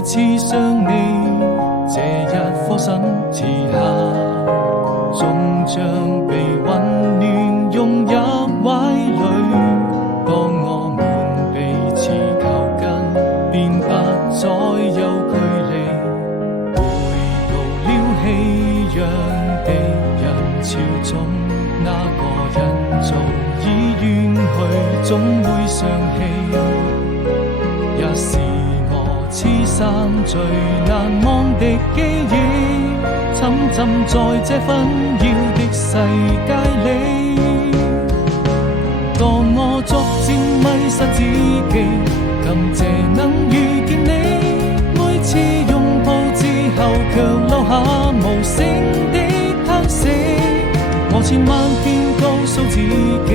再次想你，這一顆心遲下，終將被溫暖融入懷裡。當我們彼此靠近，便不再有距離。回到了熙攘的人潮中，那個人早已遠去，總會想起，也是我此生最難忘的記憶，沉浸在這紛擾的世界裡。當我逐漸迷失自己，感謝能遇見你，每次擁抱之後卻留下無聲的嘆息。我千萬遍告訴自己，